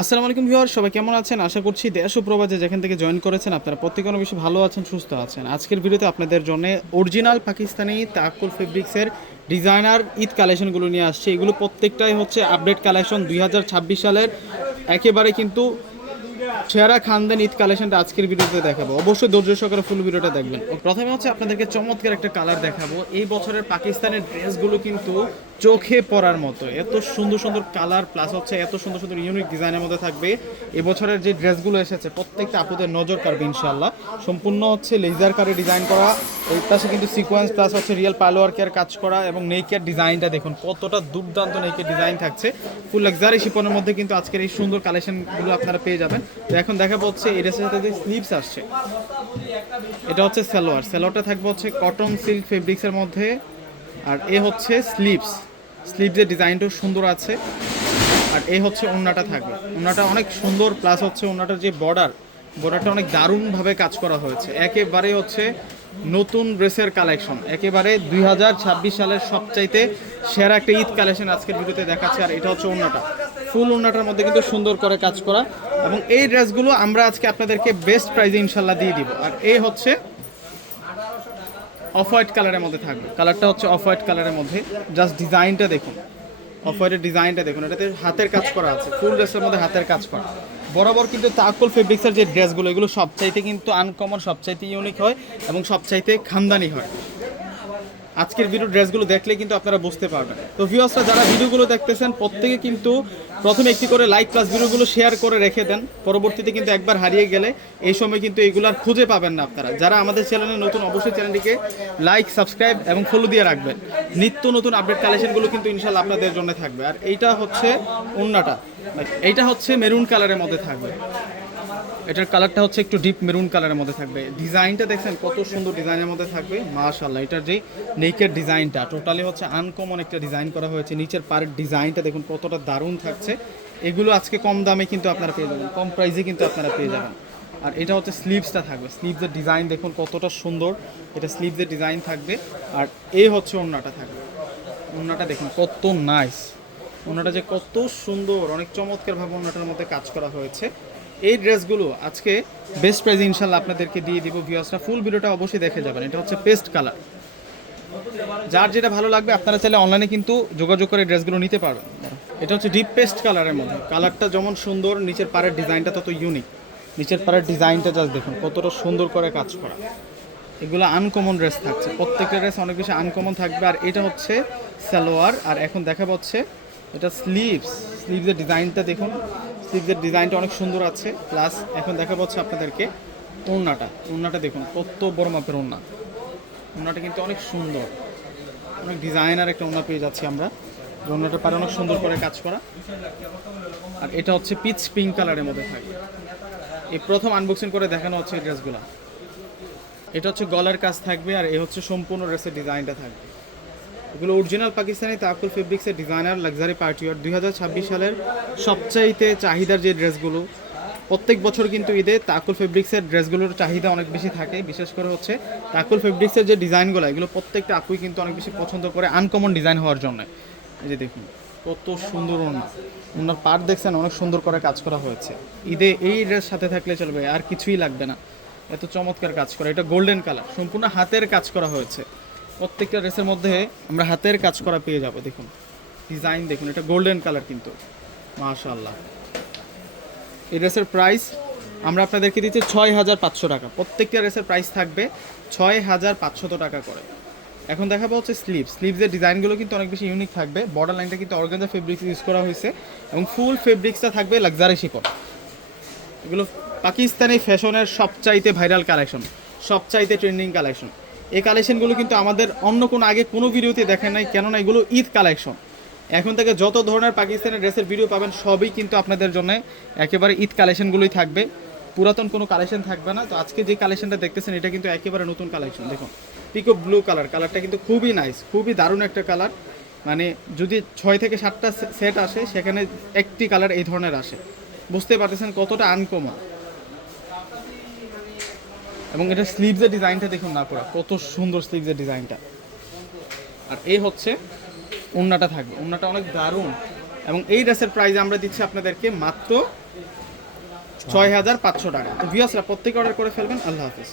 আসসালামু আলাইকুম ভিউয়ার, সবাই কেমন আছেন? আশা করছি দেশ ও প্রবাসে যেখান থেকে জয়েন করেছেন আপনারা প্রত্যেকে অনেক বেশি ভালো আছেন, সুস্থ আছেন। আজকের ভিডিওতে আপনাদের জন্য অরিজিনাল পাকিস্তানি তাকুল ফেব্রিক্সের ডিজাইনার ঈদ কালেকশনগুলো নিয়ে আসছে। এগুলো প্রত্যেকটাই হচ্ছে আপডেট কালেকশন 2026 সালের, একেবারে কিন্তু সেরা খানদান ঈদ কালেকশনটা আজকের ভিডিওতে দেখাবো। অবশ্যই ধৈর্য সহকারে ফুল ভিডিওটা দেখবেন। প্রথমে হচ্ছে আপনাদেরকে চমৎকার একটা কালার দেখাবো। এই বছরের পাকিস্তানের ড্রেসগুলো কিন্তু চোখে পড়ার মতো, এত সুন্দর সুন্দর কালার প্লাস হচ্ছে এত সুন্দর সুন্দর ইউনিক ডিজাইনের মধ্যে থাকবে। এবছরের যে ড্রেসগুলো এসেছে প্রত্যেকটা আপুদের নজর কাড়বে ইনশাআল্লাহ। সম্পূর্ণ হচ্ছে লেজার কারে ডিজাইন করা, এই পাশে কিন্তু সিকোয়েন্স প্লাস হচ্ছে রিয়েল পালোয়ার্কের কাজ করা এবং নেকের ডিজাইনটা দেখুন কতটা দুর্দান্ত নেকের ডিজাইন থাকছে। ফুল লাক্সারি শিপনের মধ্যে কিন্তু আজকের এই সুন্দর কালেকশনগুলো আপনারা পেয়ে যাবেন। তো এখন দেখাবো হচ্ছে এই ড্রেসের সাথে যে স্লিভস আসছে, এটা হচ্ছে সালোয়ারটা থাকবে হচ্ছে কটন সিল্ক ফেব্রিক্সের মধ্যে। আর এ হচ্ছে স্লিভসের ডিজাইনটাও সুন্দর আছে। আর এই হচ্ছে ওড়নাটা থাকবে, ওড়নাটা অনেক সুন্দর প্লাস হচ্ছে ওড়নাটার যে বর্ডারটা অনেক দারুণভাবে কাজ করা হয়েছে। একেবারে হচ্ছে নতুন ড্রেসের কালেকশন, একেবারে 2026 সালের সবচাইতে সেরা একটা ঈদ কালেকশন আজকের ভিডিওতে দেখাচ্ছে। আর এটা হচ্ছে ওড়নাটা, ফুল ওড়নাটার মধ্যে কিন্তু সুন্দর করে কাজ করা এবং এই ড্রেসগুলো আমরা আজকে আপনাদেরকে বেস্ট প্রাইজে ইনশাল্লাহ দিয়ে দিব। আর এই হচ্ছে অফ হোয়াইট কালারের মধ্যে থাকবে, কালারটা হচ্ছে অফ হোয়াইট কালারের মধ্যে। জাস্ট ডিজাইনটা দেখুন, অফ হোয়াইটের ডিজাইনটা দেখুন, এটাতে হাতের কাজ করা আছে, ফুল ড্রেসের মধ্যে হাতের কাজ করা। বরাবর কিন্তু তাকুল ফেব্রিক্সের যে ড্রেসগুলো এগুলো সবচাইতে কিন্তু আনকমন, সবচাইতে ইউনিক হয় এবং সবচাইতে খানদানি হয়। আজকের ভিডিও ড্রেসগুলো দেখলে কিন্তু আপনারা বুঝতে পারবেন। তো ভিউয়ার্সরা যারা ভিডিওগুলো দেখতেছেন প্রত্যেকে কিন্তু প্রথমে একটি করে লাইক প্লাস ভিডিওগুলো শেয়ার করে রেখে দেন। পরবর্তীতে কিন্তু একবার হারিয়ে গেলে এই সময় কিন্তু এগুলো আর খুঁজে পাবেন না আপনারা। যারা আমাদের চ্যানেলে নতুন অবশ্যই চ্যানেলটিকে লাইক, সাবস্ক্রাইব এবং ফলো দিয়ে রাখবেন। নিত্য নতুন আপডেট কালেকশনগুলো কিন্তু ইনশাল্লাহ আপনাদের জন্য থাকবে। আর এইটা হচ্ছে ওড়নাটা, এইটা হচ্ছে মেরুন কালারের মধ্যে থাকবে। এটার কালারটা হচ্ছে একটু ডিপ মেরুন কালারের মধ্যে থাকবে। ডিজাইনটা দেখছেন কত সুন্দর ডিজাইনের মধ্যে থাকবে, মাশাআল্লাহ। এটার যে নেকের ডিজাইনটা টোটালি হচ্ছে আনকমন একটা ডিজাইন করা হয়েছে। নিচের পাড়ের ডিজাইনটা দেখুন কতটা দারুণ থাকছে। এগুলো আজকে কম দামে কিন্তু আপনারা পেয়ে যাবেন, কম প্রাইসে কিন্তু আপনারা পেয়ে যাবেন। আর এটা হচ্ছে স্লিভসটা থাকবে, স্লিভসের ডিজাইন দেখুন কতটা সুন্দর, এটা স্লিভসের ডিজাইন থাকবে। আর এই হচ্ছে ওড়নাটা থাকবে, ওড়নাটা দেখুন কত নাইস, ওড়নাটা যে কত সুন্দর, অনেক চমৎকারভাবে ওড়নাটার মধ্যে কাজ করা হয়েছে। এই ড্রেসগুলো আজকে বেস্ট প্রাইজে ইনশাল্লাহ আপনাদেরকে দিয়ে দিব। ভিউয়ার্সরা ফুল ভিডিওটা অবশ্যই দেখে যাবেন। এটা হচ্ছে পেস্ট কালার, যার যেটা ভালো লাগবে আপনারা চাইলে অনলাইনে কিন্তু যোগাযোগ করে ড্রেসগুলো নিতে পারবেন। এটা হচ্ছে ডিপ পেস্ট কালারের মধ্যে, কালারটা যেমন সুন্দর, নিচের পাড়ের ডিজাইনটা তত ইউনিক। নিচের পাড়ের ডিজাইনটা জাস্ট দেখুন কতটা সুন্দর করে কাজ করা। এগুলো আনকমন ড্রেস থাকছে, প্রত্যেকটা ড্রেস অনেক বেশি আনকমন থাকবে। আর এটা হচ্ছে সালোয়ার। আর এখন দেখা পাচ্ছে এটা স্লিভসের ডিজাইনটা দেখুন, স্লিভসের ডিজাইনটা অনেক সুন্দর আছে। প্লাস এখন দেখা পাচ্ছে আপনাদেরকে ওড়নাটা দেখুন কত বড় মাপের ওড়না, ওড়নাটা কিন্তু অনেক সুন্দর, অনেক ডিজাইনার একটা ওড়না পেয়ে যাচ্ছি আমরা। ওড়নাটার পারে অনেক সুন্দর করে কাজ করা। আর এটা হচ্ছে পিচ পিঙ্ক কালারের মধ্যে থাকে। এই প্রথম আনবক্সিং করে দেখানো হচ্ছে এই ড্রেসগুলো। এটা হচ্ছে গলার কাজ থাকবে আর এই হচ্ছে সম্পূর্ণ ড্রেসের ডিজাইনটা থাকবে। এগুলো অরিজিনাল পাকিস্তানি তাকুল ফেব্রিক্সের ডিজাইনার লাক্সারি পার্টি ওয়্যার। 2026 সালের সবচাইতে চাহিদার যে ড্রেসগুলো, প্রত্যেক বছর কিন্তু ঈদে তাকুল ফেব্রিক্সের ড্রেসগুলোর চাহিদা অনেক বেশি থাকে। বিশেষ করে হচ্ছে তাকুল ফেব্রিক্সের যে ডিজাইনগুলো এগুলো প্রত্যেকটা আপুই কিন্তু অনেক বেশি পছন্দ করে আনকমন ডিজাইন হওয়ার জন্য। এই যে দেখুন কত সুন্দর ওনার পার্ট দেখছেন, অনেক সুন্দর করে কাজ করা হয়েছে। ঈদে এই ড্রেস সাথে থাকলে চলবে, আর কিছুই লাগবে না, এত চমৎকার কাজ করা। এটা গোল্ডেন কালার, সম্পূর্ণ হাতের কাজ করা হয়েছে। প্রত্যেকটা ড্রেসের মধ্যে আমরা হাতের কাজ করা পেয়ে যাবো। দেখুন ডিজাইন দেখুন, এটা গোল্ডেন কালার কিন্তু মাশাআল্লাহ। এই ড্রেসের প্রাইস আমরা আপনাদেরকে দিচ্ছি 6,500 টাকা। প্রত্যেকটা ড্রেসের প্রাইস থাকবে 6,500 টাকা করে। এখন দেখাবো হচ্ছে স্লিভসের ডিজাইনগুলো কিন্তু অনেক বেশি ইউনিক থাকবে। বর্ডার লাইনটা কিন্তু অর্গানজা ফেব্রিক্স ইউজ করা হয়েছে এবং ফুল ফেব্রিক্সটা থাকবে লাক্সারি শিফন। এগুলো পাকিস্তানি ফ্যাশনের সবচাইতে ভাইরাল কালেকশন, সবচাইতে ট্রেন্ডিং কালেকশন। এই কালেকশনগুলো কিন্তু আমাদের অন্য কোনো আগে কোনো ভিডিওতে দেখেন নাই, কেননা এগুলো ঈদ কালেকশন। এখন থেকে যত ধরনের পাকিস্তানি ড্রেসের ভিডিও পাবেন সবই কিন্তু আপনাদের জন্য একেবারে ঈদ কালেকশনগুলোই থাকবে, পুরাতন কোনো কালেকশন থাকবে না। তো আজকে যে কালেকশনটা দেখতেছেন এটা কিন্তু একেবারে নতুন কালেকশন। দেখুন পিকো ব্লু কালারটা কিন্তু খুবই নাইস, খুবই দারুণ একটা কালার। মানে যদি 6 থেকে 7টা সেট আসে সেখানে একটি কালার এই ধরনের আসে, বুঝতে পারতেছেন কতটা আনকমন। এবং এটা স্লিভসের ডিজাইনটা দেখুন না পুরো কত সুন্দর স্লিভসের ডিজাইনটা। আর এই হচ্ছে ওড়নাটা থাকবে, ওড়নাটা অনেক দারুণ, এবং এই ড্রেসের প্রাইস আমরা দিচ্ছি আপনাদেরকে মাত্র 6500 টাকা। তো ভিউয়ার্সরা প্রত্যেকে অর্ডার করে ফেলবেন। আল্লাহ হাফেজ।